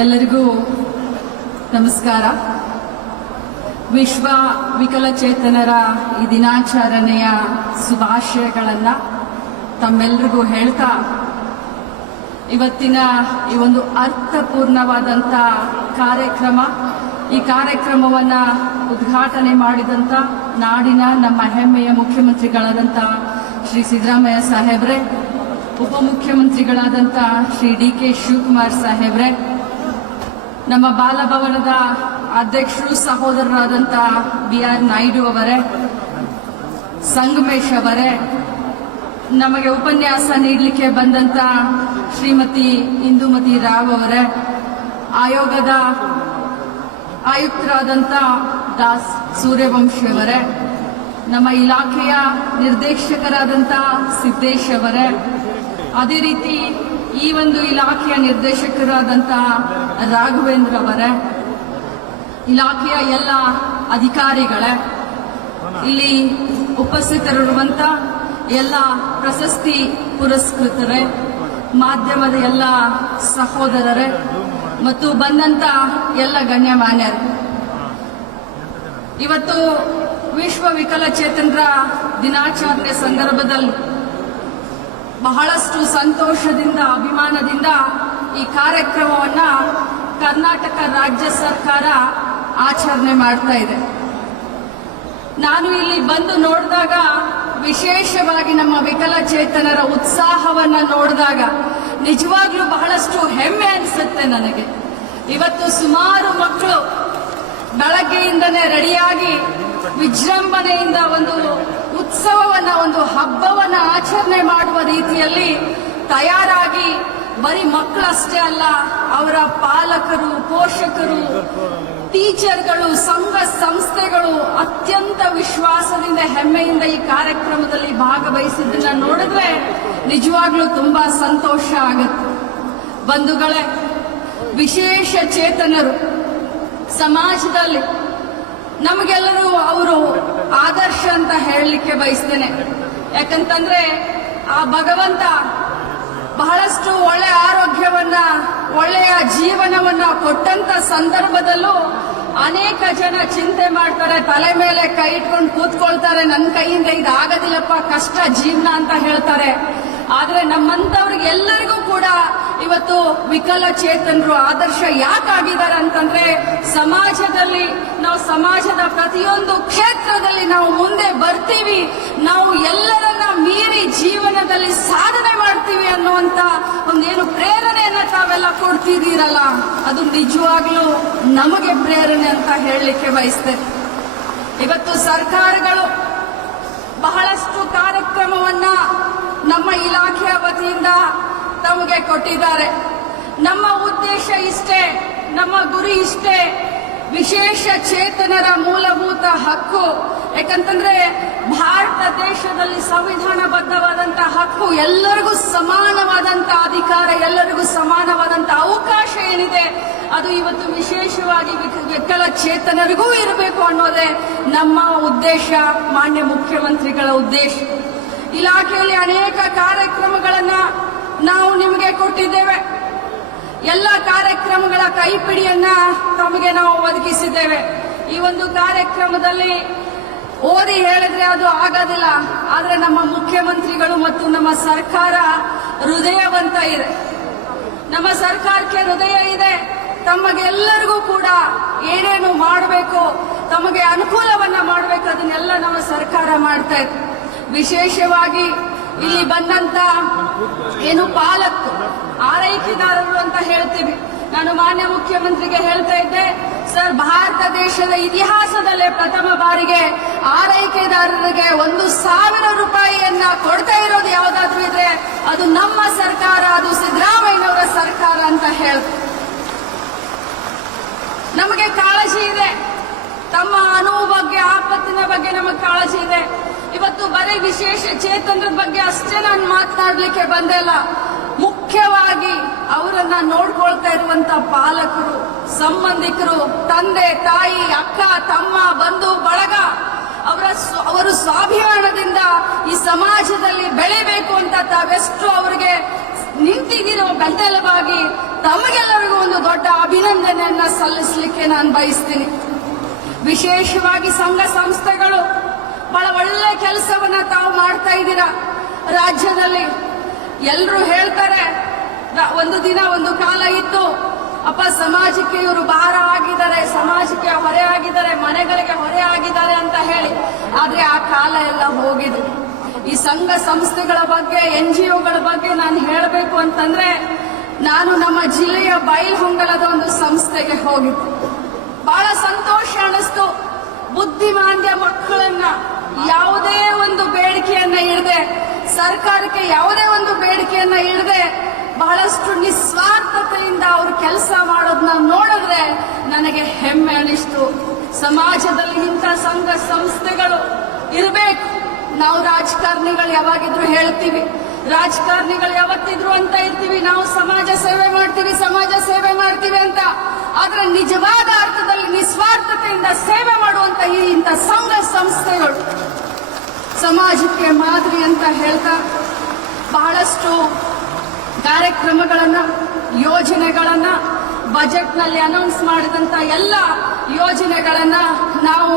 ಎಲ್ಲರಿಗೂ ನಮಸ್ಕಾರ. ವಿಶ್ವ ವಿಕಲಚೇತನರ ಈ ದಿನಾಚರಣೆಯ ಶುಭಾಶಯಗಳನ್ನು ತಮ್ಮೆಲ್ಲರಿಗೂ ಹೇಳ್ತಾ, ಇವತ್ತಿನ ಈ ಒಂದು ಅರ್ಥಪೂರ್ಣವಾದಂಥ ಕಾರ್ಯಕ್ರಮ, ಈ ಕಾರ್ಯಕ್ರಮವನ್ನು ಉದ್ಘಾಟನೆ ಮಾಡಿದಂಥ ನಾಡಿನ ನಮ್ಮ ಹೆಮ್ಮೆಯ ಮುಖ್ಯಮಂತ್ರಿಗಳಾದಂಥ ಶ್ರೀ ಸಿದ್ದರಾಮಯ್ಯ ಸಾಹೇಬ್ರೆ, ಉಪಮುಖ್ಯಮಂತ್ರಿಗಳಾದಂಥ ಶ್ರೀ ಡಿ ಕೆ ಶಿವಕುಮಾರ್ ಸಾಹೇಬ್ರೆ, ನಮ್ಮ ಬಾಲಭವನದ ಅಧ್ಯಕ್ಷರು ಸಹೋದರರಾದಂಥ ಬಿ ಆರ್ ನಾಯ್ಡು ಅವರೇ, ಸಂಗಮೇಶ್ ಅವರೇ, ನಮಗೆ ಉಪನ್ಯಾಸ ನೀಡಲಿಕ್ಕೆ ಬಂದಂಥ ಶ್ರೀಮತಿ ಇಂದುಮತಿ ರಾವ್ ಅವರೇ, ಆಯೋಗದ ಆಯುಕ್ತರಾದಂಥ ದಾಸ್ ಸೂರ್ಯವಂಶಿ ಅವರೇ, ನಮ್ಮ ಇಲಾಖೆಯ ನಿರ್ದೇಶಕರಾದಂಥ ಸಿದ್ದೇಶ್ ಅವರೇ, ಅದೇ ರೀತಿ ಈ ಒಂದು ಇಲಾಖೆಯ ನಿರ್ದೇಶಕರಾದಂಥ ರಾಘವೇಂದ್ರ ಅವರೇ, ಇಲಾಖೆಯ ಎಲ್ಲ ಅಧಿಕಾರಿಗಳೇ, ಇಲ್ಲಿ ಉಪಸ್ಥಿತರಿರುವಂಥ ಎಲ್ಲ ಪ್ರಶಸ್ತಿ ಪುರಸ್ಕೃತರೇ, ಮಾಧ್ಯಮದ ಎಲ್ಲ ಸಹೋದರರೇ ಮತ್ತು ಬಂದಂಥ ಎಲ್ಲ ಗಣ್ಯಮಾನ್ಯರು, ಇವತ್ತು ವಿಶ್ವ ವಿಕಲಚೇತನರ ದಿನಾಚರಣೆ ಸಂದರ್ಭದಲ್ಲಿ ಬಹಳಷ್ಟು ಸಂತೋಷದಿಂದ, ಅಭಿಮಾನದಿಂದ ಈ ಕಾರ್ಯಕ್ರಮವನ್ನು ಕರ್ನಾಟಕ ರಾಜ್ಯ ಸರ್ಕಾರ ಆಚರಣೆ ಮಾಡ್ತಾ ಇದೆ. ನಾನು ಇಲ್ಲಿ ಬಂದು ನೋಡಿದಾಗ, ವಿಶೇಷವಾಗಿ ನಮ್ಮ ವಿಕಲಚೇತನರ ಉತ್ಸಾಹವನ್ನು ನೋಡಿದಾಗ ನಿಜವಾಗ್ಲೂ ಬಹಳಷ್ಟು ಹೆಮ್ಮೆ ಅನಿಸುತ್ತೆ ನನಗೆ. ಇವತ್ತು ಸುಮಾರು ಮಕ್ಕಳು ಬೆಳಗ್ಗೆಯಿಂದನೇ ರೆಡಿಯಾಗಿ ವಿಜೃಂಭಣೆಯಿಂದ ಒಂದು ಉತ್ಸವವನ್ನ, ಒಂದು ಹಬ್ಬವನ್ನ ಆಚರಣೆ ಮಾಡುವ ರೀತಿಯಲ್ಲಿ ತಯಾರಾಗಿ, ಬರೀ ಮಕ್ಕಳಷ್ಟೇ ಅಲ್ಲ, ಅವರ ಪಾಲಕರು, ಪೋಷಕರು, ಟೀಚರ್ಗಳು, ಸಂಘ ಸಂಸ್ಥೆಗಳು ಅತ್ಯಂತ ವಿಶ್ವಾಸದಿಂದ, ಹೆಮ್ಮೆಯಿಂದ ಈ ಕಾರ್ಯಕ್ರಮದಲ್ಲಿ ಭಾಗವಹಿಸಿದ್ದನ್ನ ನೋಡಿದ್ರೆ ನಿಜವಾಗ್ಲೂ ತುಂಬಾ ಸಂತೋಷ ಆಗುತ್ತೆ. ಬಂಧುಗಳೇ, ವಿಶೇಷ ಚೇತನರು ಸಮಾಜದಲ್ಲಿ ನಮಗೆಲ್ಲರೂ ಅವರು ಆದರ್ಶ ಅಂತ ಹೇಳಲಿಕ್ಕೆ ಬಯಸ್ತೇನೆ. ಯಾಕಂತಂದ್ರೆ ಆ ಭಗವಂತ ಬಹಳಷ್ಟು ಒಳ್ಳೆಯ ಆರೋಗ್ಯವನ್ನ, ಒಳ್ಳೆಯ ಜೀವನವನ್ನ ಕೊಟ್ಟಂತ ಸಂದರ್ಭದಲ್ಲೂ ಅನೇಕ ಜನ ಚಿಂತೆ ಮಾಡ್ತಾರೆ, ತಲೆ ಮೇಲೆ ಕೈ ಇಟ್ಕೊಂಡು ಕೂತ್ಕೊಳ್ತಾರೆ, ನನ್ನ ಕೈಯಿಂದ ಇದಾಗದಿಲ್ಲಪ್ಪ, ಕಷ್ಟ ಜೀವನ ಅಂತ ಹೇಳ್ತಾರೆ. ಆದ್ರೆ ನಮ್ಮಂತವ್ರಿಗೆ ಎಲ್ಲರಿಗೂ ಕೂಡ ಇವತ್ತು ವಿಕಲಚೇತನರು ಆದರ್ಶ ಯಾಕಾಗಿದ್ದಾರೆ ಅಂತಂದ್ರೆ, ಸಮಾಜದಲ್ಲಿ ನಾವು ಸಮಾಜದ ಪ್ರತಿಯೊಂದು ಕ್ಷೇತ್ರದಲ್ಲಿ ನಾವು ಮುಂದೆ ಬರ್ತೀವಿ, ನಾವು ಎಲ್ಲರನ್ನ ಮೀರಿ ಜೀವನದಲ್ಲಿ ಸಾಧನೆ ಮಾಡ್ತೀವಿ ಅನ್ನುವಂತ ಒಂದೇನು ಪ್ರೇರಣೆಯನ್ನ ತಾವೆಲ್ಲ ಕೊಡ್ತಿದ್ದೀರಲ್ಲ, ಅದು ನಿಜವಾಗ್ಲೂ ನಮಗೆ ಪ್ರೇರಣೆ ಅಂತ ಹೇಳಲಿಕ್ಕೆ ಬಯಸ್ತೇನೆ. ಇವತ್ತು ಸರ್ಕಾರಗಳು ಬಹಳಷ್ಟು ಕಾರ್ಯಕ್ರಮವನ್ನ ನಮ್ಮ ಇಲಾಖೆಯ ವತಿಯಿಂದ ತಮಗೆ ಕೊಟ್ಟಿದ್ದಾರೆ. ನಮ್ಮ ಉದ್ದೇಶ ಇಷ್ಟೇ, ನಮ್ಮ ಗುರಿ ಇಷ್ಟೇ, ವಿಶೇಷ ಚೇತನರ ಮೂಲಭೂತ ಹಕ್ಕು. ಯಾಕಂತಂದ್ರೆ ಭಾರತ ದೇಶದಲ್ಲಿ ಸಂವಿಧಾನಬದ್ಧವಾದಂತ ಹಕ್ಕು, ಎಲ್ಲರಿಗೂ ಸಮಾನವಾದಂತ ಅಧಿಕಾರ, ಎಲ್ಲರಿಗೂ ಸಮಾನವಾದಂತ ಅವಕಾಶ ಏನಿದೆ, ಅದು ಇವತ್ತು ವಿಶೇಷವಾಗಿ ವಿಕಲಚೇತನರಿಗೂ ಇರಬೇಕು ಅನ್ನೋದೇ ನಮ್ಮ ಉದ್ದೇಶ, ಮಾನ್ಯ ಮುಖ್ಯಮಂತ್ರಿಗಳ ಉದ್ದೇಶ. ಇಲಾಖೆಯಲ್ಲಿ ಅನೇಕ ಕಾರ್ಯಕ್ರಮಗಳನ್ನ ನಾವು ನಿಮಗೆ ಕೊಟ್ಟಿದ್ದೇವೆ. ಎಲ್ಲ ಕಾರ್ಯಕ್ರಮಗಳ ಕೈಪಿಡಿಯನ್ನ ತಮಗೆ ನಾವು ಒದಗಿಸಿದ್ದೇವೆ. ಈ ಒಂದು ಕಾರ್ಯಕ್ರಮದಲ್ಲಿ ಓದಿ ಹೇಳಿದ್ರೆ ಅದು ಆಗೋದಿಲ್ಲ, ಆದ್ರೆ ನಮ್ಮ ಮುಖ್ಯಮಂತ್ರಿಗಳು ಮತ್ತು ನಮ್ಮ ಸರ್ಕಾರ ಹೃದಯವಂತ ಇದೆ. ನಮ್ಮ ಸರ್ಕಾರಕ್ಕೆ ಹೃದಯ ಇದೆ. ತಮಗೆಲ್ಲರಿಗೂ ಕೂಡ ಏನೇನು ಮಾಡಬೇಕು, ತಮಗೆ ಅನುಕೂಲವನ್ನ ಮಾಡಬೇಕು, ಅದನ್ನೆಲ್ಲ ನಮ್ಮ ಸರ್ಕಾರ ಮಾಡ್ತಾ ಇದೆ. ವಿಶೇಷವಾಗಿ ಇಲ್ಲಿ ಬಂದಂತ ಏನು ಪಾಲಕರು, ಆರೈಕೆದಾರರು ಅಂತ ಹೇಳ್ತೀವಿ, ನಾನು ಮಾನ್ಯ ಮುಖ್ಯಮಂತ್ರಿಗೆ ಹೇಳ್ತಾ ಇದ್ದೆ, ಸರ್, ಭಾರತ ದೇಶದ ಇತಿಹಾಸದಲ್ಲೇ ಪ್ರಥಮ ಬಾರಿಗೆ ಆರೈಕೆದಾರರಿಗೆ 1,000 ರೂಪಾಯಿಯನ್ನ ಕೊಡ್ತಾ ಇರೋದು ಯಾವುದಾದ್ರೂ ಇದ್ರೆ ಅದು ನಮ್ಮ ಸರ್ಕಾರ, ಅದು ಸಿದ್ದರಾಮಯ್ಯನವರ ಸರ್ಕಾರ ಅಂತ ಹೇಳ್ತೀವಿ. ನಮಗೆ ಕಾಳಜಿ ಇದೆ, ತಮ್ಮ ಅನುವು ಬಗ್ಗೆ, ಆಪತ್ತಿನ ಬಗ್ಗೆ ನಮಗೆ ಕಾಳಜಿ ಇದೆ. ಇವತ್ತು ಬರೀ ವಿಶೇಷ ಚೇತನರ ಬಗ್ಗೆ ಅಷ್ಟೇ ನಾನು ಮಾತನಾಡಲಿಕ್ಕೆ ಬಂದಿಲ್ಲ. ಮುಖ್ಯವಾಗಿ ಅವರನ್ನ ನೋಡ್ಕೊಳ್ತಾ ಇರುವಂತ ಪಾಲಕರು, ಸಂಬಂಧಿಕರು, ತಂದೆ ತಾಯಿ, ಅಕ್ಕ ತಮ್ಮ, ಬಂಧು ಬಳಗ, ಅವರು ಸ್ವಾಭಿಮಾನದಿಂದ ಈ ಸಮಾಜದಲ್ಲಿ ಬೆಳಿಬೇಕು ಅಂತ ತಾವೆಷ್ಟು ಅವರಿಗೆ ನಿಂತಿದ್ದೀರೋ ಬೆಂಬಲವಾಗಿ ತಮಗೆಲ್ಲರಿಗೂ ಒಂದು ದೊಡ್ಡ ಅಭಿನಂದನೆಯನ್ನ ಸಲ್ಲಿಸಲಿಕ್ಕೆ ನಾನು ಬಯಸ್ತೀನಿ. ವಿಶೇಷವಾಗಿ ಸಂಘ ಸಂಸ್ಥೆಗಳು ಬಹಳ ಒಳ್ಳೆ ಕೆಲಸವನ್ನ ತಾವು ಮಾಡ್ತಾ ಇದ್ದೀರಾ ರಾಜ್ಯದಲ್ಲಿ. ಎಲ್ಲರೂ ಹೇಳ್ತಾರೆ, ಒಂದು ದಿನ ಒಂದು ಕಾಲ ಇತ್ತು, ಅಪ್ಪ ಸಮಾಜಕ್ಕೆ ಇವರು ಭಾರ ಆಗಿದ್ದಾರೆ, ಸಮಾಜಕ್ಕೆ ಹೊರೆ ಆಗಿದ್ದಾರೆ, ಮನೆಗಳಿಗೆ ಹೊರೆ ಆಗಿದ್ದಾರೆ ಅಂತ ಹೇಳಿ. ಆದ್ರೆ ಆ ಕಾಲ ಎಲ್ಲ ಹೋಗಿದೆ. ಈ ಸಂಘ ಸಂಸ್ಥೆಗಳ ಬಗ್ಗೆ, NGOಗಳ ಬಗ್ಗೆ ನಾನು ಹೇಳಬೇಕು ಅಂತಂದ್ರೆ, ನಾನು ನಮ್ಮ ಜಿಲ್ಲೆಯ ಬೈಲ್ಹೊಂಗಲದ ಒಂದು ಸಂಸ್ಥೆಗೆ ಹೋಗಿದ್ದೆ. ಬಹಳ ಸಂತೋಷ ಅನಿಸ್ತು. ಬುದ್ಧಿಮಾಂದ್ಯ ಮಕ್ಕಳನ್ನ ಯಾವುದೇ ಒಂದು ಬೇಡಿಕೆಯನ್ನ ಇಡದೆ, ಸರ್ಕಾರಕ್ಕೆ ಯಾವುದೇ ಒಂದು ಬೇಡಿಕೆಯನ್ನ ಇಡದೆ ಬಹಳಷ್ಟು ನಿಸ್ವಾರ್ಥತೆಯಿಂದ ಅವರು ಕೆಲಸ ಮಾಡೋದನ್ನ ನೋಡಿದ್ರೆ ನನಗೆ ಹೆಮ್ಮೆ ಅನಿಸ್ತು. ಸಮಾಜದಲ್ಲಿ ಇಂಥ ಸಂಘ ಸಂಸ್ಥೆಗಳು ಇರಬೇಕು. ನಾವು ರಾಜಕಾರಣಿಗಳು ಯಾವಾಗಿದ್ರು ಹೇಳ್ತೀವಿ, ರಾಜಕಾರಣಿಗಳು ಯಾವತ್ತಿದ್ರು ಅಂತ ಇರ್ತೀವಿ, ನಾವು ಸಮಾಜ ಸೇವೆ ಮಾಡ್ತೀವಿ ಅಂತ. ಆದ್ರೆ ನಿಜವಾದ ಅರ್ಥದಲ್ಲಿ ನಿಸ್ವಾರ್ಥತೆಯಿಂದ ಸೇವೆ ಮಾಡುವಂತ ಇಂಥ ಸಂಘ ಸಂಸ್ಥೆಗಳು ಸಮಾಜಕ್ಕೆ ಮಾದರಿ ಅಂತ ಹೇಳ್ತಾ ಬಹಳಷ್ಟು ಕಾರ್ಯಕ್ರಮಗಳನ್ನ, ಯೋಜನೆಗಳನ್ನ, ಬಜೆಟ್ನಲ್ಲಿ ಅನೌನ್ಸ್ ಮಾಡಿದಂತ ಎಲ್ಲ ಯೋಜನೆಗಳನ್ನ ನಾವು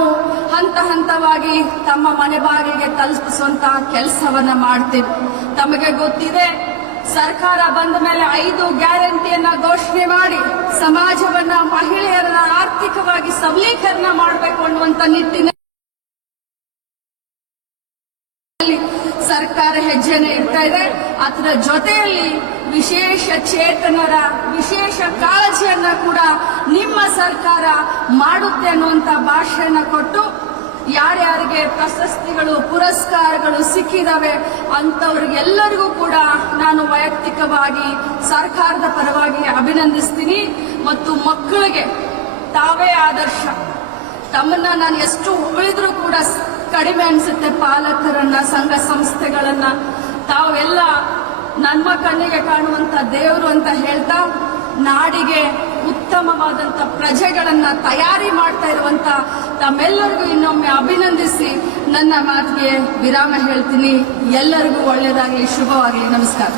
ಹಂತ ಹಂತವಾಗಿ ತಮ್ಮ ಮನೆ ಬಾಗಿಲಿಗೆ ತಲುಪಿಸುವಂತ ಕೆಲಸವನ್ನ ಮಾಡ್ತೀವಿ. ತಮಗೆ ಗೊತ್ತಿದೆ, ಸರ್ಕಾರ ಬಂದ ಮೇಲೆ 5 ಗ್ಯಾರಂಟಿಯನ್ನ ಘೋಷಣೆ ಮಾಡಿ ಸಮಾಜವನ್ನ, ಮಹಿಳೆಯರನ್ನ ಆರ್ಥಿಕವಾಗಿ ಸಬಲೀಕರಣ ಮಾಡಬೇಕು ಅನ್ನುವಂತ ನಿಟ್ಟಿನಲ್ಲಿ ಸರ್ಕಾರ ಹೆಜ್ಜೆನೆ ಇಡ್ತಾ ಇದೆ. ಅದರ ಜೊತೆಯಲ್ಲಿ ವಿಶೇಷ ಚೇತನರ ವಿಶೇಷ ಕಾಳಜಿಯನ್ನ ಕೂಡ ನಿಮ್ಮ ಸರ್ಕಾರ ಮಾಡುತ್ತೆ ಅನ್ನುವಂತ ಭಾಷೆಯನ್ನ ಕೊಟ್ಟು, ಯಾರ್ಯಾರಿಗೆ ಪ್ರಶಸ್ತಿಗಳು, ಪುರಸ್ಕಾರಗಳು ಸಿಕ್ಕಿದಾವೆ ಅಂತವ್ರಿಗೆಲ್ಲರಿಗೂ ಕೂಡ ನಾನು ವೈಯಕ್ತಿಕವಾಗಿ ಸರ್ಕಾರದ ಪರವಾಗಿ ಅಭಿನಂದಿಸ್ತೀನಿ. ಮತ್ತು ಮಕ್ಕಳಿಗೆ ತಾವೇ ಆದರ್ಶ. ತಮ್ಮನ್ನ ನಾನು ಎಷ್ಟು ಉಳಿದ್ರೂ ಕೂಡ ಕಡಿಮೆ ಅನ್ಸುತ್ತೆ. ಪಾಲಕರನ್ನ, ಸಂಘ ಸಂಸ್ಥೆಗಳನ್ನ ತಾವೆಲ್ಲ ನಮ್ಮ ಕಣ್ಣಿಗೆ ಕಾಣುವಂತ ದೇವರು ಅಂತ ಹೇಳ್ತಾ, ನಾಡಿಗೆ ಉತ್ತಮವಾದಂತ ಪ್ರಜೆಗಳನ್ನ ತಯಾರಿ ಮಾಡ್ತಾ ಇರುವಂತ ತಮ್ಮೆಲ್ಲರಿಗೂ ಇನ್ನೊಮ್ಮೆ ಅಭಿನಂದಿಸಿ ನನ್ನ ಮಾತಿಗೆ ವಿರಾಮ ಹೇಳ್ತೀನಿ. ಎಲ್ಲರಿಗೂ ಒಳ್ಳೆಯದಾಗಲಿ, ಶುಭವಾಗಲಿ. ನಮಸ್ಕಾರ.